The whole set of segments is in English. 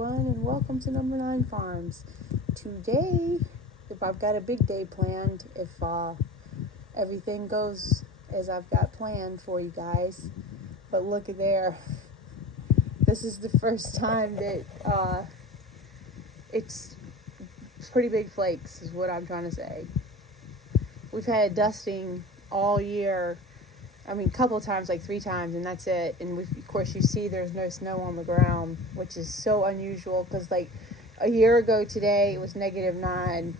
everyone, and welcome to Number 9 Farms. Today, if I've got a big day planned, if everything goes as I've got planned for you guys. But look at there. This is the first time that it's pretty big flakes is what I'm trying to say. We've had dusting all year. I mean, a couple of times, like 3 times, and that's it. And of course, you see there's no snow on the ground, which is so unusual because, like, a year ago today, it was -9.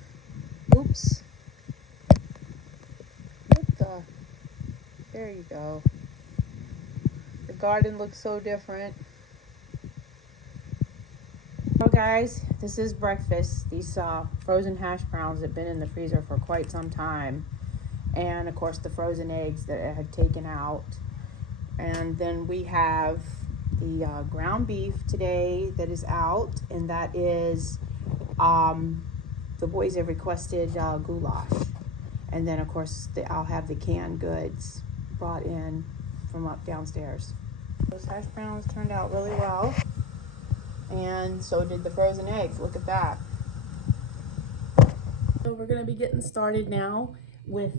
Oops. What the? There you go. The garden looks so different. Well, guys, this is breakfast. These frozen hash browns have been in the freezer for quite some time. And of course the frozen eggs that I had taken out. And then we have the ground beef today that is out, and that is the boys have requested goulash. And then of course I'll have the canned goods brought in from up downstairs. Those hash browns turned out really well, and so did the frozen eggs. Look at that. So we're gonna be getting started now with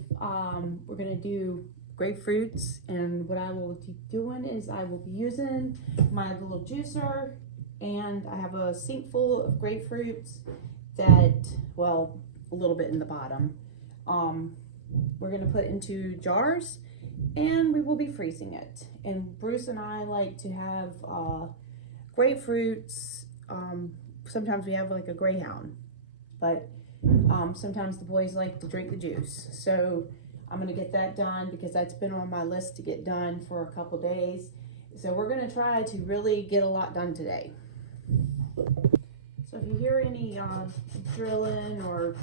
we're gonna do grapefruits, and what I will be doing is I will be using my little juicer, and I have a sink full of grapefruits that, well, a little bit in the bottom. We're gonna put into jars, and we will be freezing it. And Bruce and I like to have grapefruits. Sometimes we have like a Greyhound, but sometimes the boys like to drink the juice. So I'm gonna get that done because that's been on my list to get done for a couple days. So we're gonna try to really get a lot done today. So if you hear any drilling or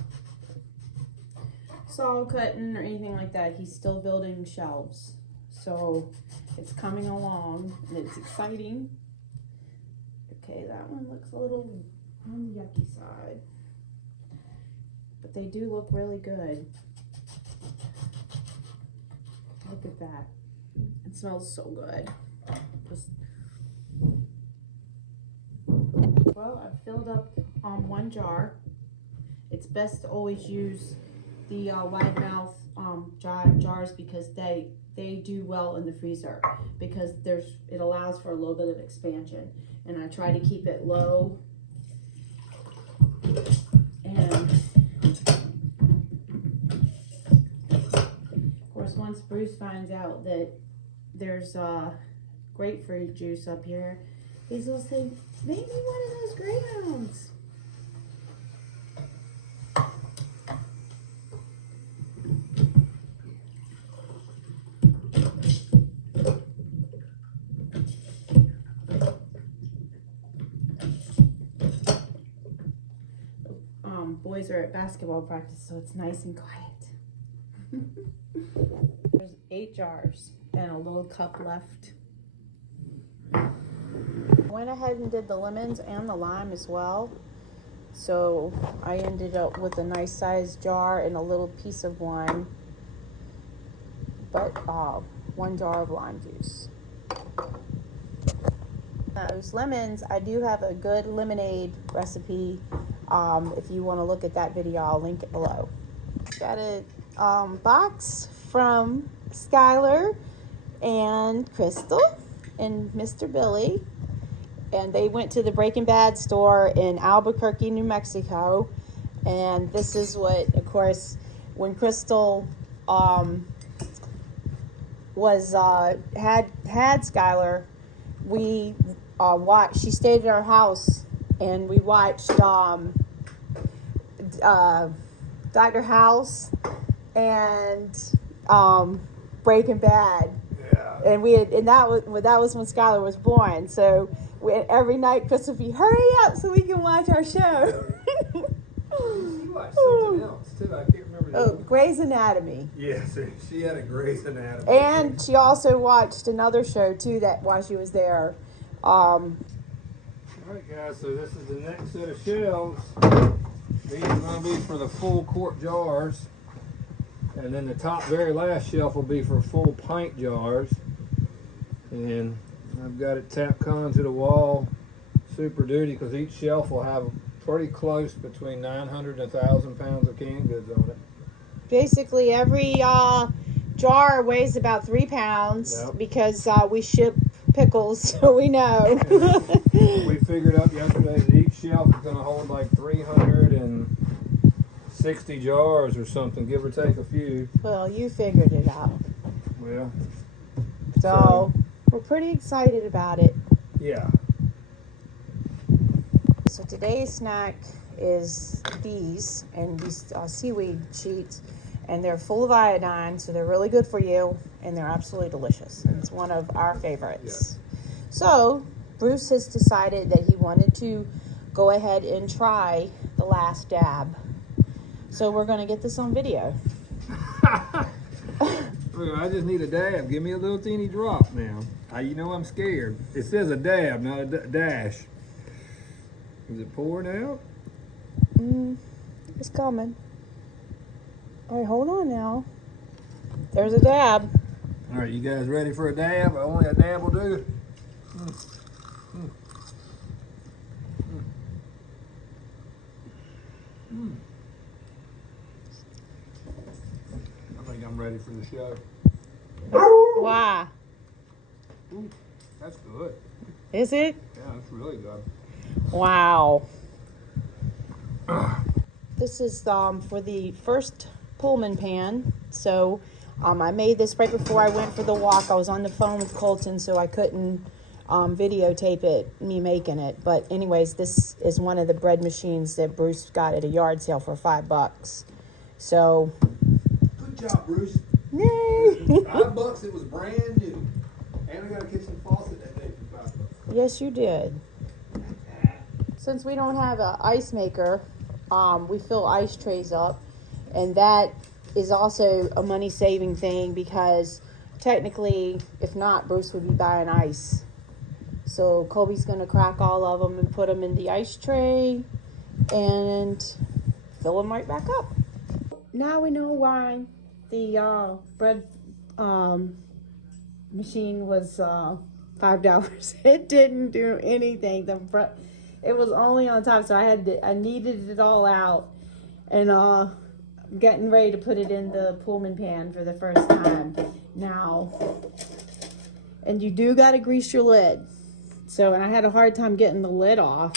saw cutting or anything like that, he's still building shelves. So it's coming along and it's exciting. Okay, that one looks a little on the yucky side, but they do look really good. Look at that. It smells so good. Well, I've filled up one jar. It's best to always use the wide mouth jars because they do well in the freezer, because it allows for a little bit of expansion, and I try to keep it low. And of course, once Bruce finds out that there's grapefruit juice up here, he's gonna say, maybe one of those Greyhounds. Boys are at basketball practice, so it's nice and quiet. There's 8 jars and a little cup left. I went ahead and did the lemons and the lime as well. So I ended up with a nice sized jar and a little piece of one, but 1 jar of lime juice. Those lemons, I do have a good lemonade recipe. If you want to look at that video, I'll link it below. Got a box from Skylar and Crystal and Mr. Billy, and they went to the Breaking Bad store in Albuquerque, New Mexico. And this is what, of course, when Crystal was had Skylar, we watched. She stayed at our house, and we watched Dr. House and Breaking Bad. Yeah. And that was when Skylar was born. So every night, Chris would be, hurry up so we can watch our show. She watched something else too. I can't remember. Grey's Anatomy. Yes, she had a Grey's Anatomy. And she also watched another show too that while she was there. Alright guys, so this is the next set of shelves. These are going to be for the full quart jars. And then the top very last shelf will be for full pint jars. And I've got it tapped on to the wall Super Duty, because each shelf will have pretty close between 900 and 1,000 pounds of canned goods on it. Basically, every jar weighs about 3 pounds. Yep. Because we ship pickles, so we know. We figured out yesterday that each shelf is going to hold like 360 jars or something, give or take a few. Well, you figured it out. Well, so we're pretty excited about it. Yeah. So today's snack is these seaweed sheets, and they're full of iodine, so they're really good for you, and they're absolutely delicious. It's one of our favorites. Yeah. So Bruce has decided that he wanted to go ahead and try the last dab. So we're going to get this on video. I just need a dab. Give me a little teeny drop now. You know I'm scared. It says a dab, not a dash. Is it pouring out? It's coming. All right, hold on now. There's a dab. All right, you guys ready for a dab? Only a dab will do. I think I'm ready for the show. Why? Ooh, that's good. Is it? Yeah, that's really good. Wow. This is for the first Pullman pan. So I made this right before I went for the walk. I was on the phone with Colton, so I couldn't videotape me making it. But anyways, this is one of the bread machines that Bruce got at a yard sale for $5. So good job, Bruce. Yay! $5. It was brand new, and we got a kitchen faucet that day for $5. Yes, you did. Since we don't have an ice maker, we fill ice trays up, and that is also a money-saving thing, because technically, if not, Bruce would be buying ice. So Colby's going to crack all of them and put them in the ice tray and fill them right back up. Now we know why the bread machine was $5. It didn't do anything. It was only on top, so I needed it all out, and getting ready to put it in the Pullman pan for the first time now. And you do got to grease your lid. So, and I had a hard time getting the lid off,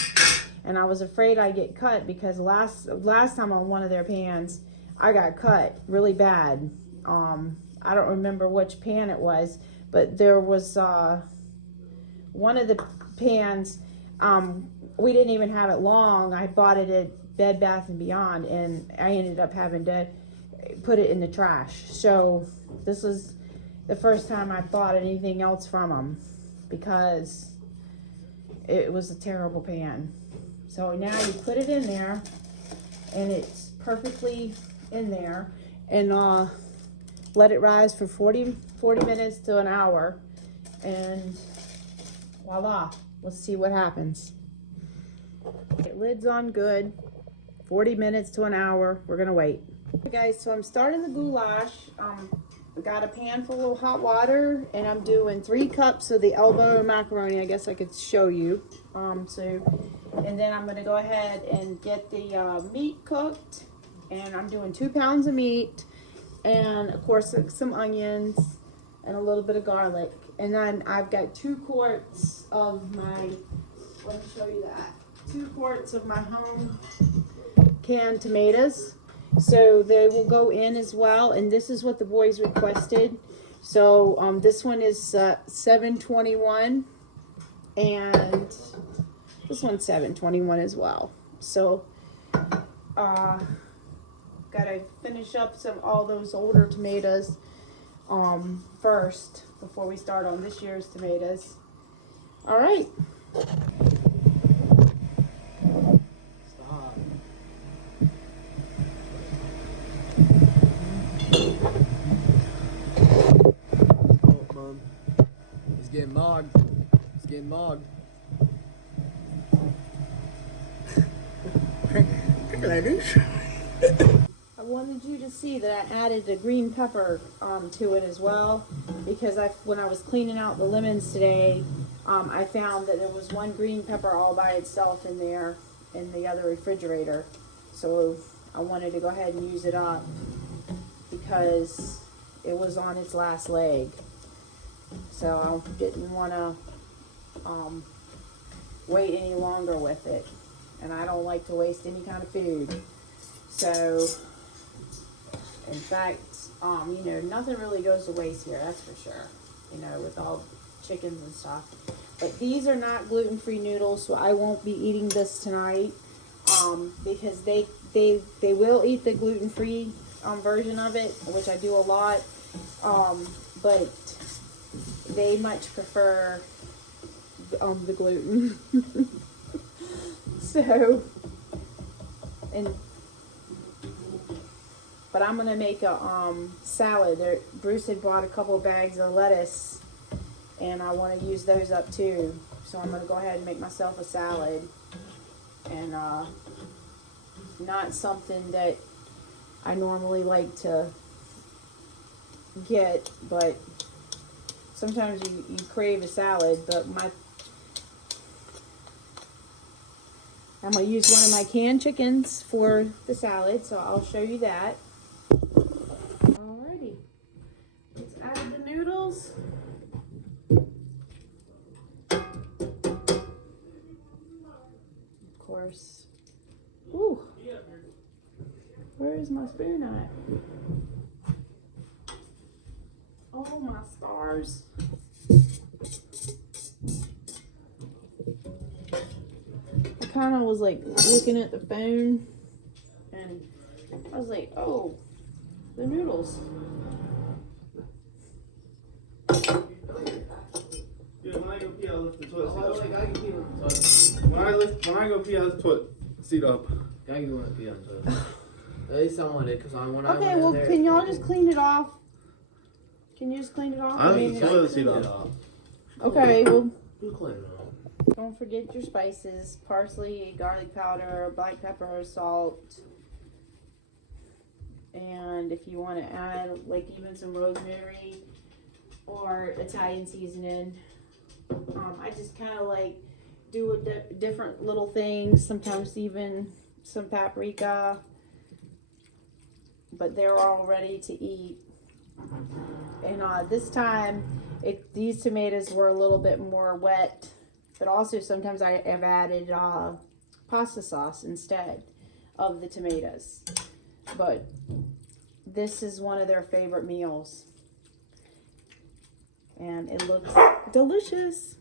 and I was afraid I'd get cut, because last time on one of their pans, I got cut really bad. I don't remember which pan it was, but there was one of the pans. We didn't even have it long. I bought it at Bed Bath & Beyond, and I ended up having to put it in the trash. So this was the first time I bought anything else from them, because it was a terrible pan. So now you put it in there, and it's perfectly in there, and let it rise for 40 minutes to an hour, and voila, let's see what happens. Okay, lid's on good. 40 minutes to an hour. We're gonna wait. Okay, guys, so I'm starting the goulash. I got a pan full of hot water, and I'm doing 3 cups of the elbow macaroni. I guess I could show you. And then I'm gonna go ahead and get the meat cooked, and I'm doing 2 pounds of meat, and of course some onions and a little bit of garlic. And then I've got 2 quarts of my, let me show you that. 2 quarts of my home canned tomatoes. So they will go in as well. And this is what the boys requested. So this one is $7.21, and this one's $7.21 as well. So gotta finish up all those older tomatoes first before we start on this year's tomatoes. All right. Stop. Oh, Mom. He's getting mogged. He's getting mogged. What can I do? I wanted you to see that I added a green pepper to it as well, because when I was cleaning out the lemons today, I found that there was one green pepper all by itself in there in the other refrigerator. So I wanted to go ahead and use it up because it was on its last leg. So I didn't want to wait any longer with it. And I don't like to waste any kind of food. So, in fact, you know, nothing really goes to waste here, that's for sure. You know, with all chickens and stuff. But these are not gluten-free noodles, so I won't be eating this tonight. Because they will eat the gluten-free version of it, which I do a lot. But they much prefer the gluten. So, but I'm gonna make a salad. Bruce had bought a couple of bags of lettuce, and I want to use those up too. So I'm gonna go ahead and make myself a salad, and not something that I normally like to get, but sometimes you crave a salad. But I'm going to use one of my canned chickens for the salad, so I'll show you that. Alrighty, let's add the noodles. Of course. Ooh, where is my spoon at? Oh, my stars. I kind of was like looking at the phone, and I was like, oh, the noodles. Yeah, when I go pee, I'll lift the toilet seat up. When I go pee, I'll lift the toilet seat up. I can go pee on the toilet. At least I wanted, because I want to. Okay, well, can y'all just clean it off? Can you just clean it off? I'll lift the toilet seat up. Okay, well, You clean it off. don't forget your spices: parsley, garlic powder, black pepper, salt, and if you want to add like even some rosemary or Italian seasoning. I just kind of like do different little things, sometimes even some paprika, but they're all ready to eat. And this time these tomatoes were a little bit more wet, but also sometimes I have added pasta sauce instead of the tomatoes. But this is one of their favorite meals, and it looks delicious.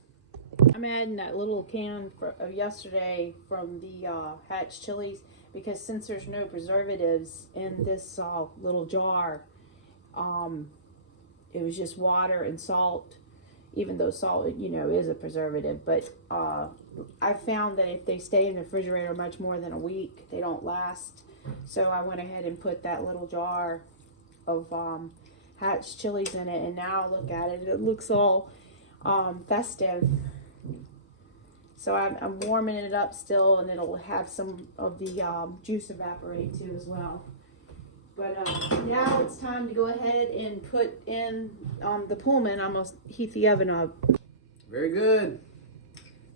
I'm adding that little can of yesterday from the Hatch chilies, because since there's no preservatives in this little jar, it was just water and salt, even though salt, you know, is a preservative. But I found that if they stay in the refrigerator much more than a week, they don't last. So I went ahead and put that little jar of Hatch chilies in it, and now look at it. It looks all festive. So I'm warming it up still, and it'll have some of the juice evaporate too as well. But now it's time to go ahead and put in the Pullman. I'm going to heat the oven up. Very good.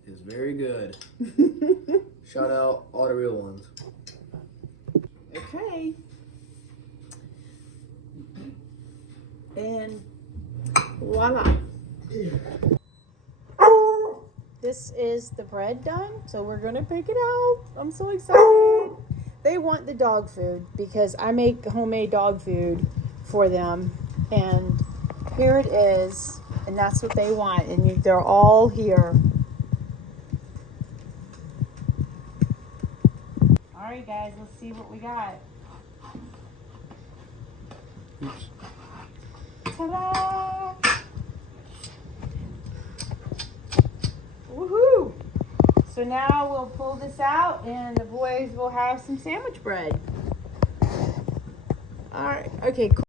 It's very good. Shout out all the real ones. Okay. And voila. This is the bread done, so we're going to pick it out. I'm so excited. They want the dog food because I make homemade dog food for them, and here it is, and that's what they want, and they're all here. All right, guys, let's see what we got. Oops. Ta-da! Woohoo! So now we'll pull this out, and the boys will have some sandwich bread. All right. Okay, cool.